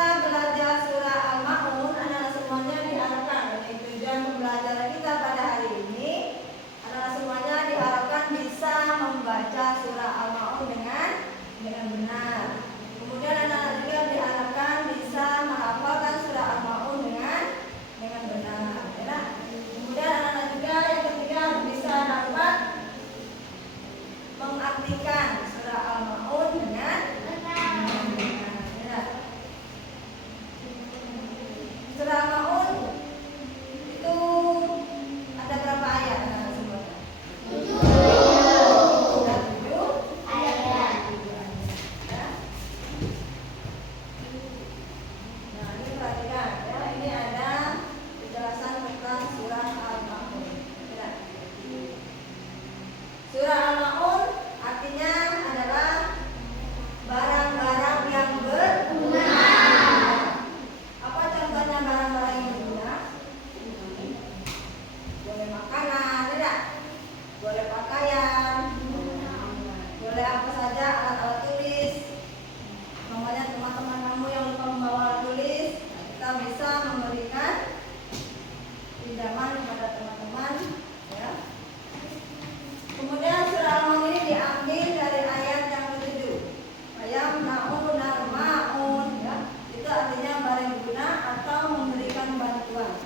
kita belajar surah Al-Ma'un, anak-anak semuanya diharapkan, ini tujuan pembelajaran kita pada hari ini, anak-anak semuanya diharapkan bisa membaca surah Al-Ma'un dengan benar. Kemudian anak-anak juga diharapkan bisa menghafalkan surah Al-Ma'un dengan benar. Ya. Kemudian anak-anak juga yang ketiga bisa dapat mengartikan surah Al-Ma'un dengan benar. Ya. Surah Al-Ma'un itu ada berapa ayat anak-anak semuanya? 7 ayat. Ya. Nah, ini perhatikan ya, ini ada penjelasan tentang surah Al-Ma'un. Ya. Surah Al-Ma'un artinya adalah barang-barang yang berguna. Apa contohnya barang-barang yang berguna? Boleh makanan, tidak? Boleh pakaian, boleh apa saja alat-alat tulis. Namanya teman-teman kamu yang lupa membawa alat tulis, kita bisa memberikan pinjaman kepada teman-teman. Ya. Kemudian surah Al-Ma'un ini diambil dari ayat yang ke-7. Ayat na'un narma'un, ya. Itu artinya barang guna atau memberikan bantuan.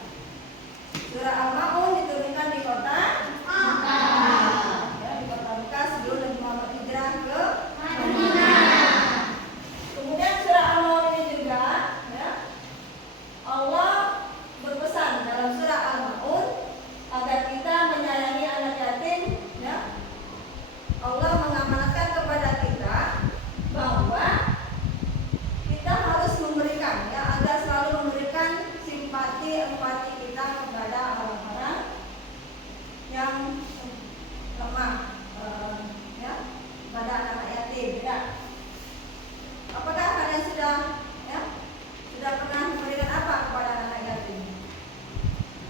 Surah Al-Ma'un diturunkan di kota Makkah. Ya, di kota Makkah sebelum Nabi Muhammad hijrah ke Madinah. Kemudian surah Al-Ma'un ini juga, ya, Allah berpesan dalam surah Al-Ma'un agar kita menyayangi anak yatim. Ya. Allah mengamanatkan kepada kita bahwa kita harus memberikan, ya, agar selalu memberikan empati kita kepada orang-orang yang lemah, ya, kepada anak yatim. Ya. Apakah kalian sudah pernah memberikan apa kepada anak yatim?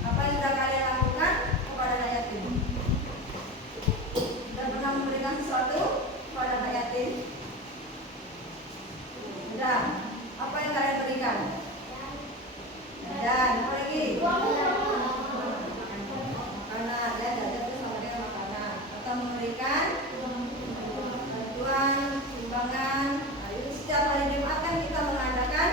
Apa yang sudah kalian lakukan kepada anak yatim? Sudah pernah memberikan sesuatu kepada anak yatim? Sudah. Apa yang kalian berikan? Dan apa lagi? Makanan, ya, jajan itu sama dengan makanan. Atau memberikan bantuan, sumbangan. Nah, itu setiap hari Jumat kan kita mengadakan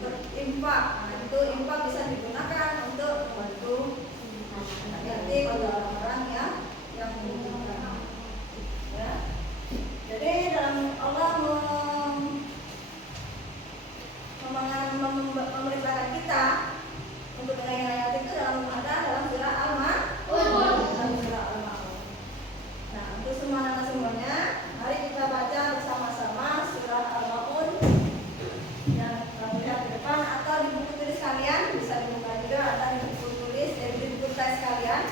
berinfak. Nah, itu infak bisa digunakan untuk membantu anak yatim atau orang-orang yang membutuhkan. Ya. Jadi dalam Allah memerintahkan kita untuk menyayangi anak yatim itu dalam surah Al-Ma'un. Nah, untuk semua anak semuanya, mari kita baca bersama-sama surah Al-Ma'un. Dan lihat ke depan atau di buku tulis kalian bisa dibuka juga, atau di buku tulis, di buku teks kalian.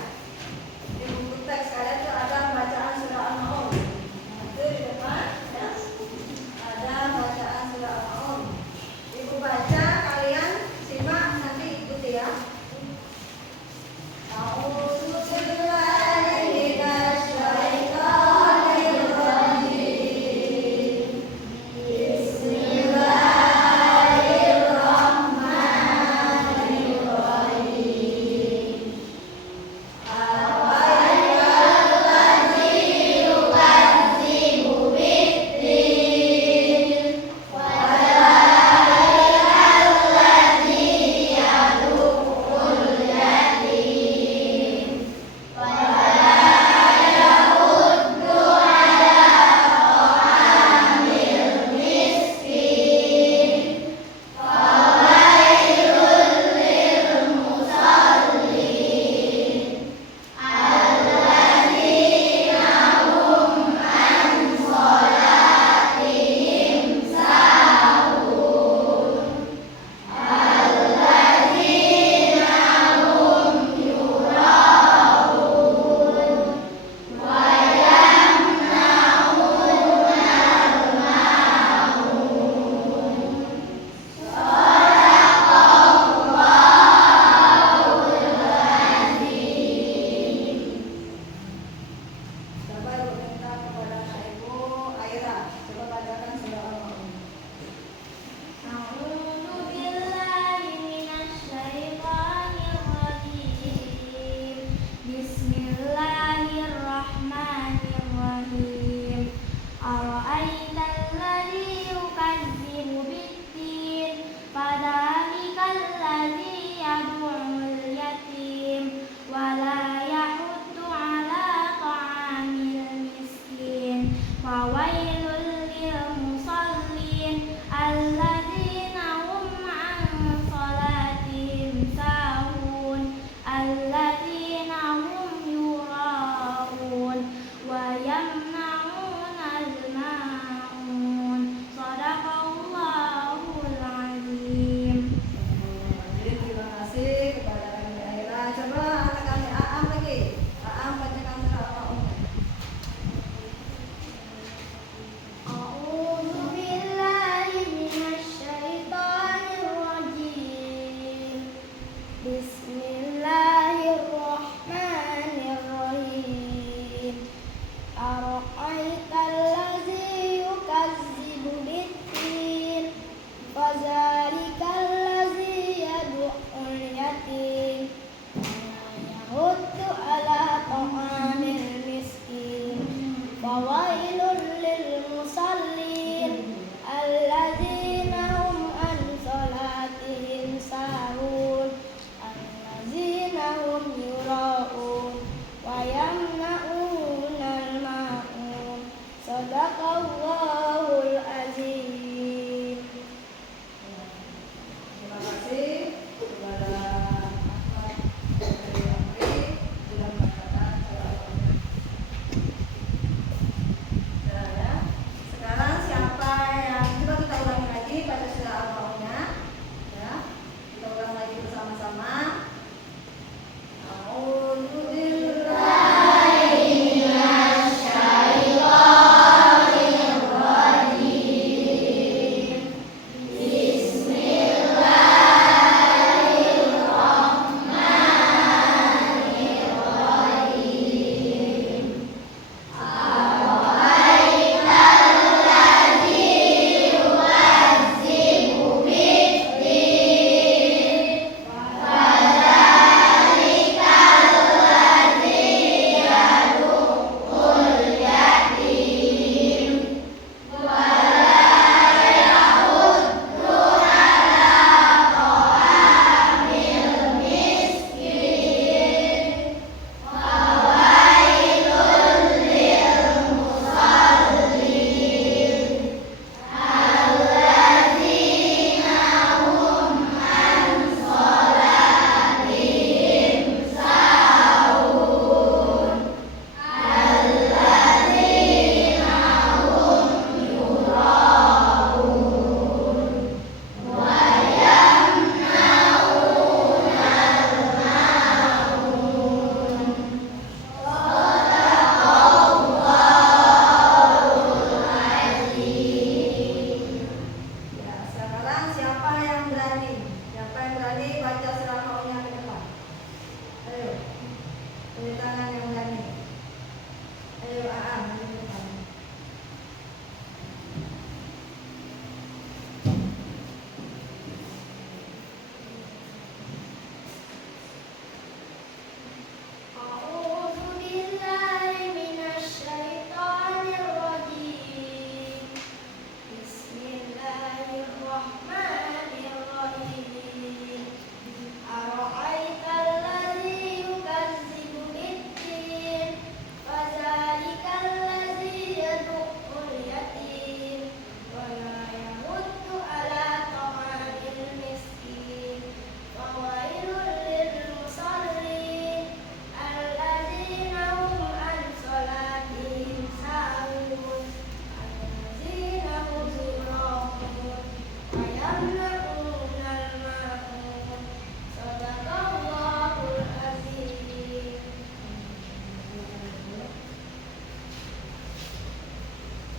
Di buku teks kalian itu ada bacaan surah Al-Ma'un. Nah, itu di depan, ya, ada bacaan surah Al-Ma'un. Ibu baca, kalian simak, nanti ikuti, ya.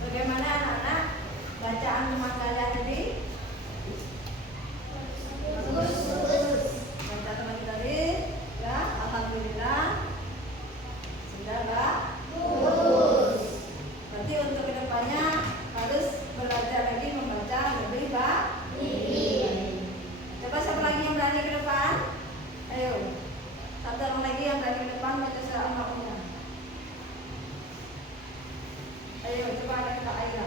Bagaimana anak-anak bacaan rumah kalian tadi? Baca teman tadi, ya, alhamdulillah sudah bagus. Berarti untuk kedepannya harus belajar lagi membaca lebih baik. Coba siapa lagi yang berani ke depan? Ayo, satu orang lagi yang berani ke depan baca surah Al-Ma'udah. Ayo, coba ada Kak Aira.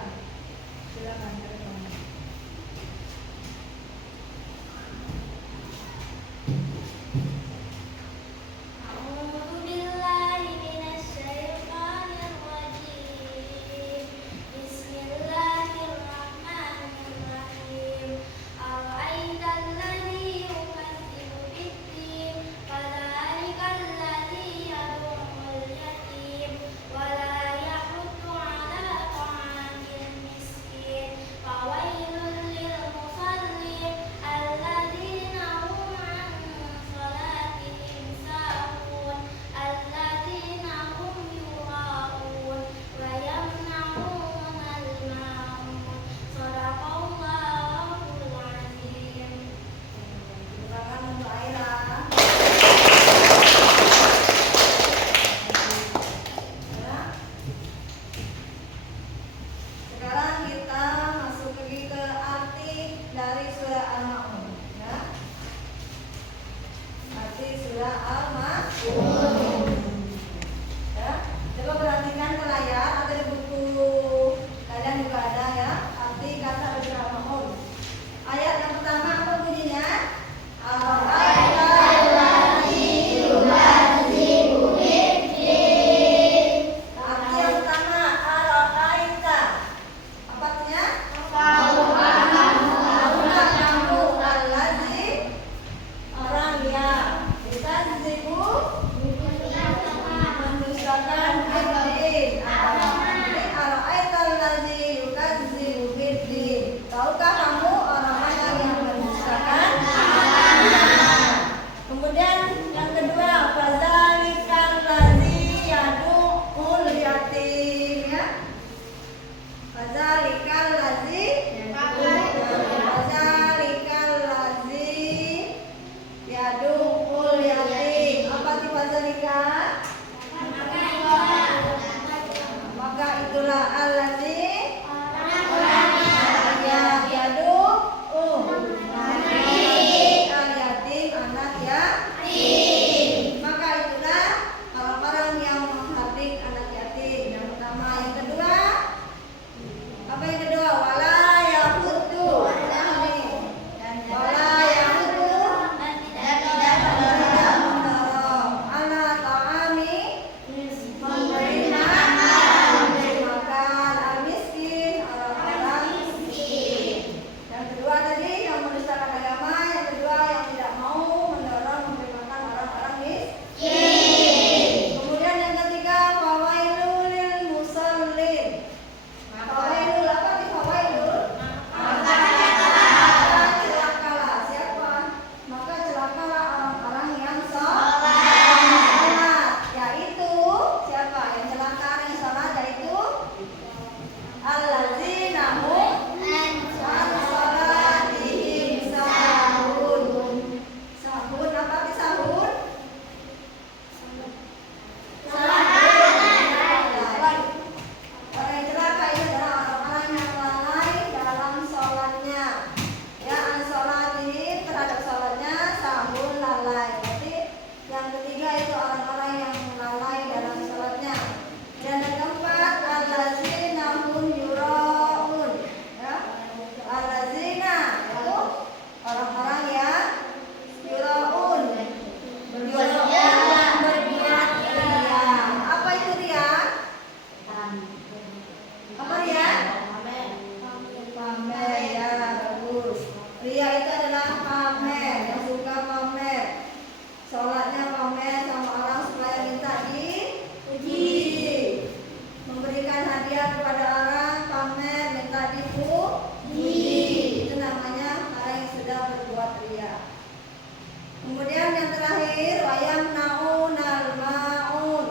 Silakan ke depan. Kemudian yang terakhir wayam naunal maun.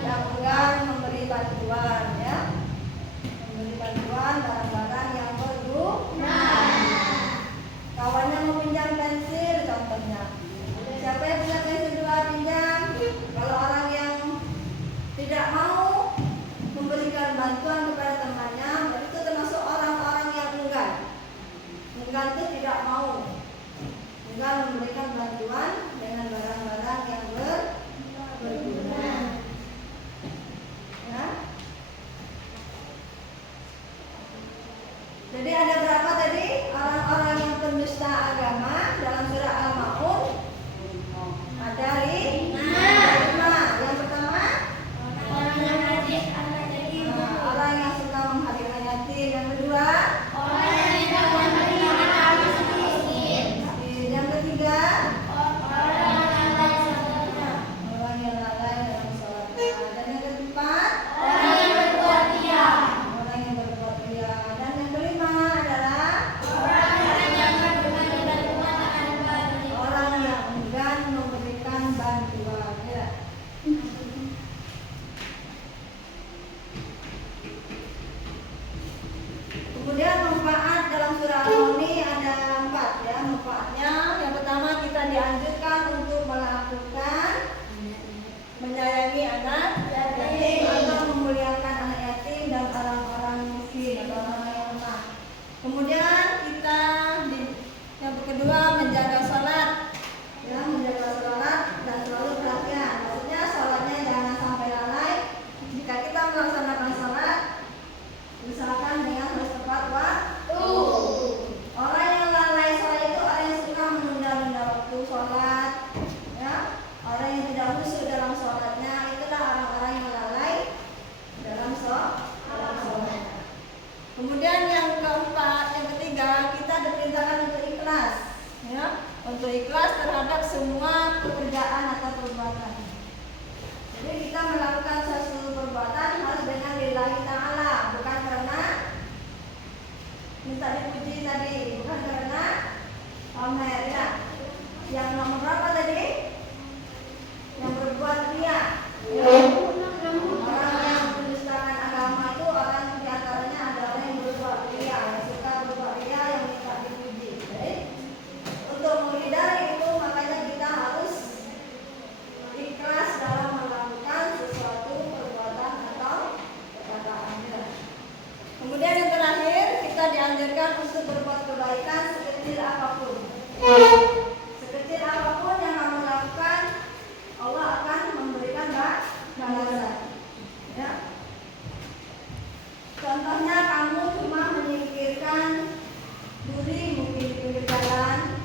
Yang enggan memberi bantuan ya. Memberi bantuan barang-barang yang berguna. Kawannya mau pinjam pensil contohnya. Siapa yang punya pensil dua pinjam? Kalau orang yang tidak mau memberikan bantuan kepada temannya, berarti itu termasuk orang-orang yang enggan. Enggan itu tidak mau, enggan memberikan bantuan dengan barang-barang yang berguna. Ya. Jadi ada berapa tadi orang-orang yang pendusta agama dalam surah Al-Maun? Ada lima. Yang pertama orang yang suka menghadirkan yatim. Yang kedua yang ketiga orang yang lalai dalam sholatnya. Dan yang keempat orang yang berbuat ria. Dan yang kelima adalah orang yang enggan memberikan bantuan ya. Kemudian manfaat dalam surah Al-Maun ini ada 4 ya manfaatnya. Yang pertama kita dianjurkan untuk melakukan menyayangi anak yatim atau memuliakan anak yatim dan orang-orang miskin atau orang yang lemah. Kemudian kita yang kedua menjaga sholat ya, menjaga sholat dan selalu perhatian. Maksudnya sholatnya jangan sampai lalai. Jika kita melaksanakan sholat misalkan dengan harus tepat waktu. Orang yang lalai sholat itu orang yang suka menunda-nunda waktu sholat ya. Orang yang tidak khusyuk dalam sholatnya itulah orang-orang yang lalai dalam sholat. Kemudian yang keempat, yang ketiga, kita diperintahkan untuk ikhlas ya. Untuk ikhlas terhadap semua pekerjaan atau perbuatan. Jadi kita melakukan sesuatu perbuatan harus dengan lillahi ta'ala, bukan karena minta dipuji tadi, bukan karena pamer ya. Yang nomor berapa tadi? Yang berbuat ria. Orang yang mendustakan agama itu orang diantaranya adalah yang berbuat ria, yang suka berbuat ria, yang minta dipuji. Jadi, untuk menghindari itu makanya kita harus ikhlas dalam melakukan sesuatu perbuatan atau perkataan. Kemudian yang terakhir kita dianjurkan untuk berbuat kebaikan sekecil apapun. Sekecil apapun yang kamu lakukan, Allah akan memberikan balasan. Ya. Contohnya kamu cuma menyingkirkan duri mungkin di pinggir jalan,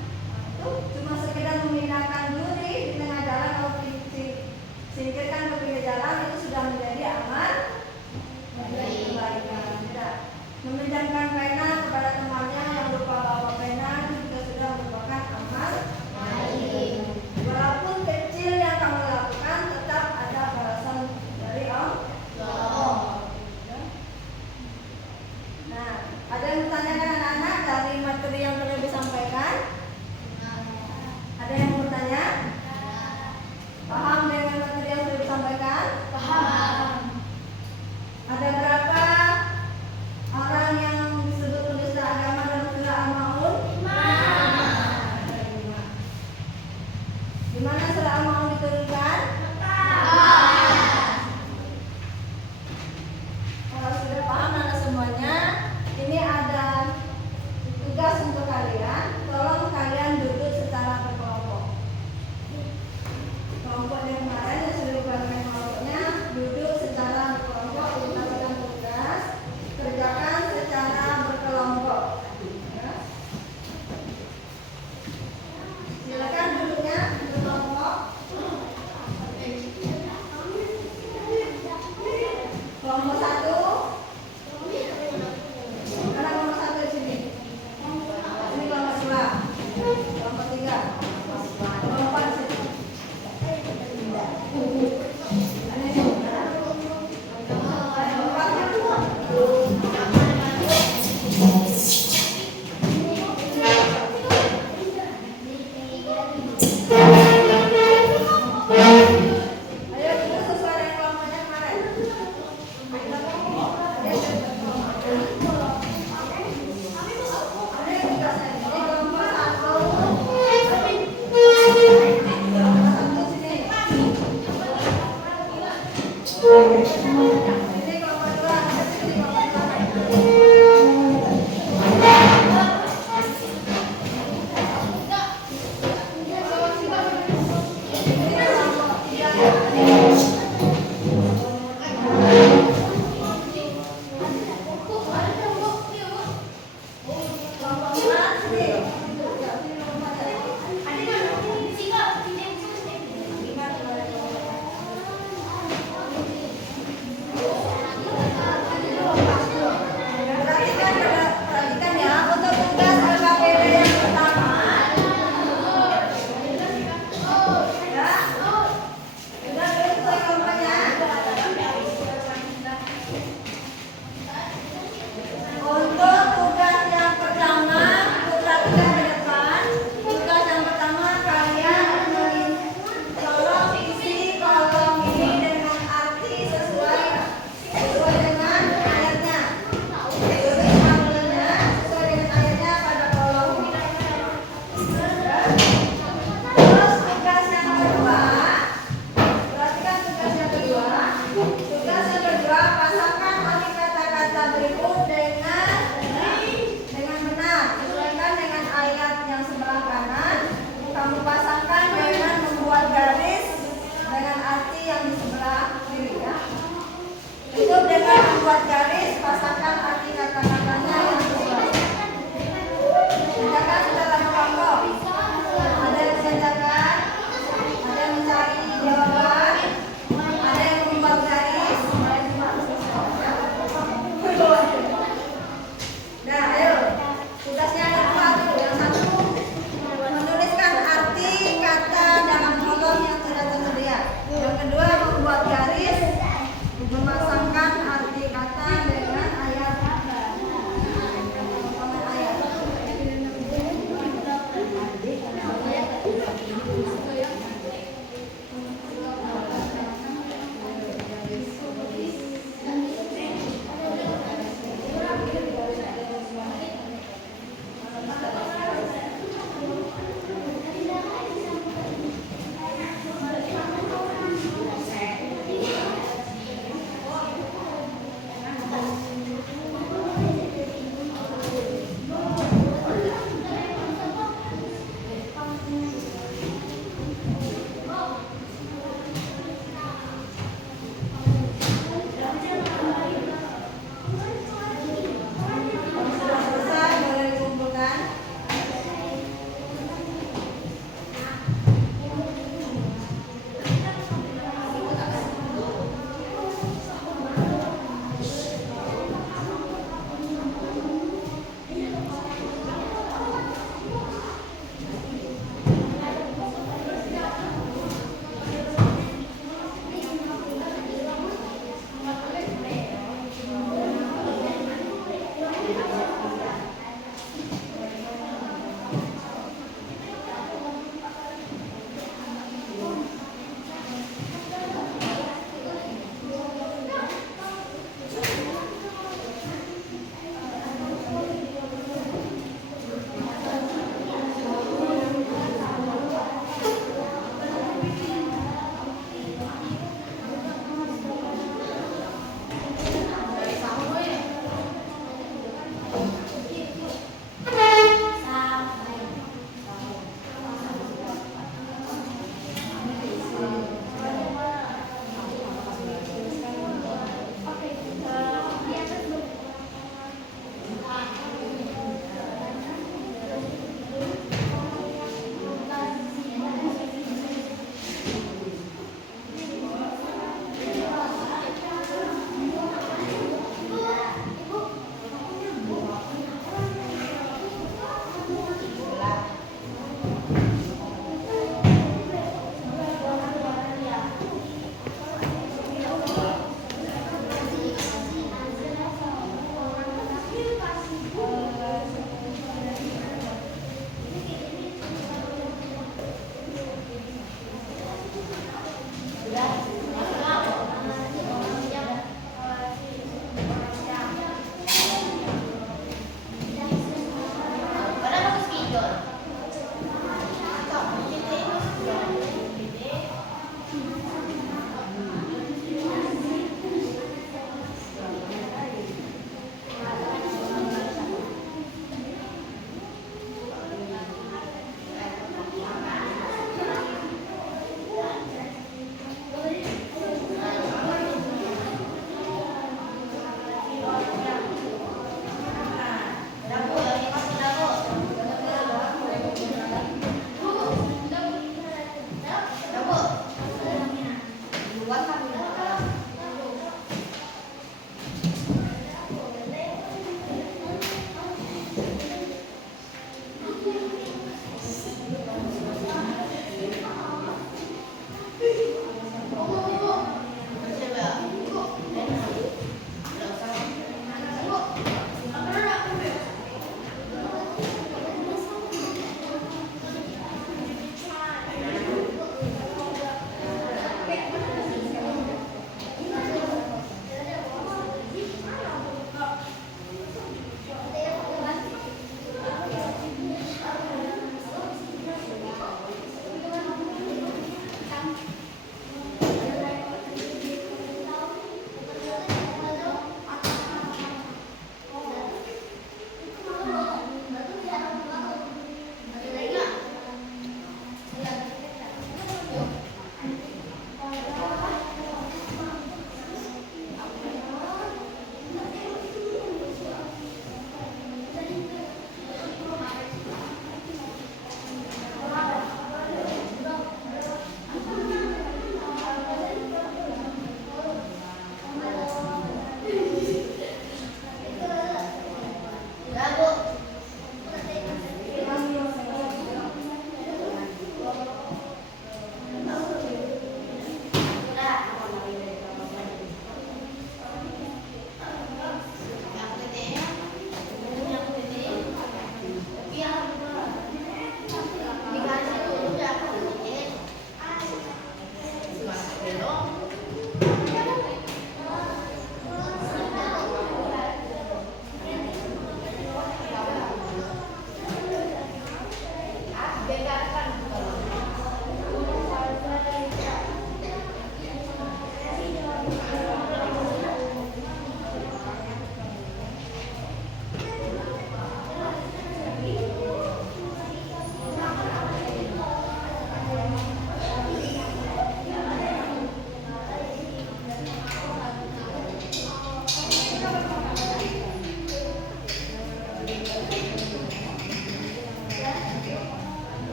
itu cuma sekedar memindahkan duri di tengah jalan, kalau singkirkan ke pinggir jalan itu sudah menjadi amal kebaikan. Meminjamkan pena kepada temannya yang lupa bawa pena itu juga sudah merupakan amal baik. Walaupun kecil yang kamu lakukan, tetap ada balasan dari Allah. Nah, ada yang bertanyakan anak-anak dari materi yang telah disampaikan? Ada yang bertanya? Paham dengan materi yang sudah disampaikan? Paham. Ada berapa orang yang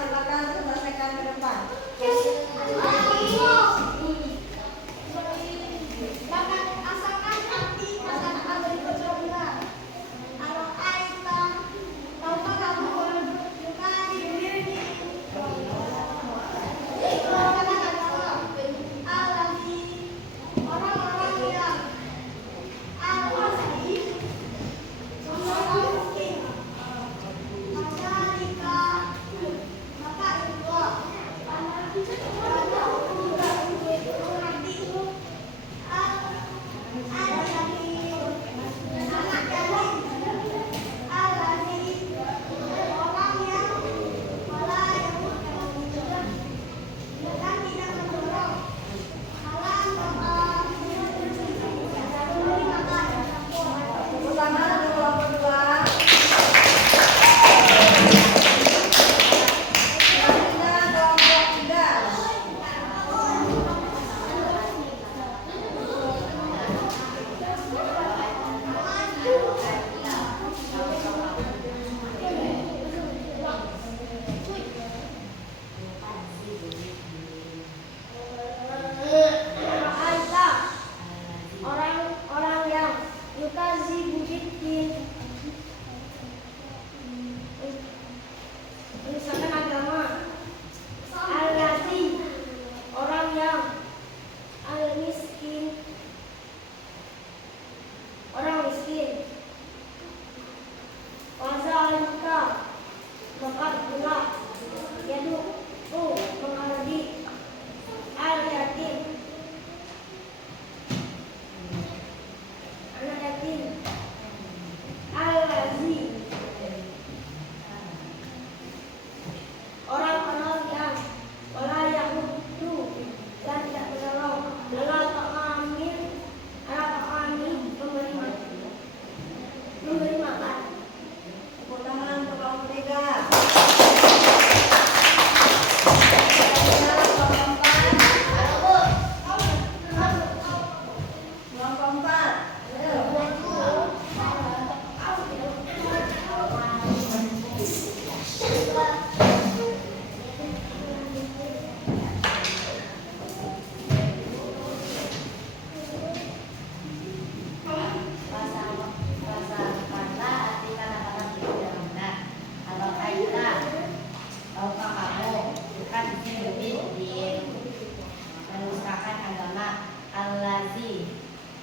Silakan selesaikan ke depan. Tepuk tangan untuk kelompok 2. Selanjutnya kelompok 3. Orang-orang yang yukazibuddin menisahkan agama. Al-Yazi, orang yang al-miskin, orang miskin. Wazalika, maka pula yaitu menghadapi al-yatim, anak yatim. Al-Lazi, orang-orang yang wala yahudu dan tidak menolong ala ta'amin memberi makan. Tepuk tangan untuk kelompok 3. Selanjutnya kelompok 4. Kelompok 4. Menisahkan agama. Al-Lazi,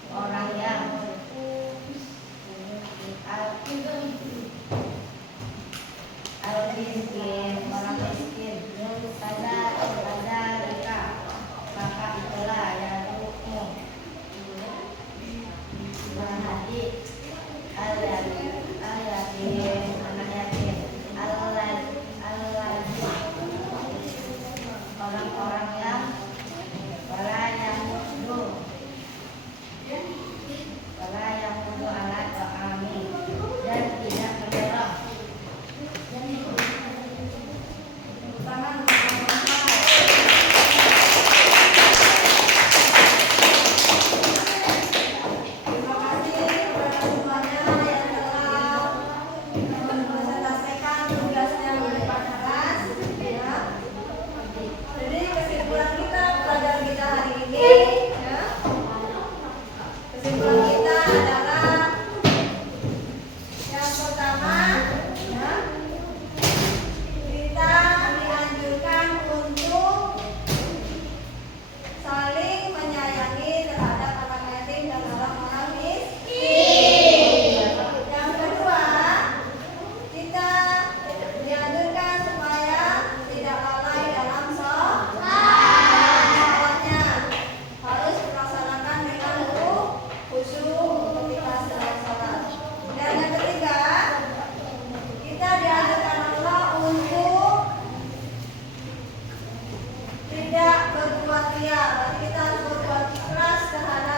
orang yang al-miskin, orang miskin. Kadzalika, maka itulah yad'u menghadapi al-yatim, anak yatim. Al-Lazi, orang-orang yang wala yahudu ala ta'ami dan tidak mendorong. Tepuk tangan untuk kelompok 4. Terima kasih kepada semuanya yang telah mempresentasikan tugasnya di depan kelas. Ya. Jadi kesimpulan kita pelajaran kita hari ini, ya. Kesimpulan kita adalah yang pertama, ya, kita dianjurkan untuk saling menyayangi terhadap anak yatim dan orang-orang miskin. Yang kedua, kita dianjurkan supaya tidak lalai dalam sholatnya, harus dilaksanakan dengan khusyuk ketika sedang sholat. Dan yang ketiga, kita dianjurkan Allah untuk tidak berbuat riya. Berarti kita harus berbuat ikhlas terhadap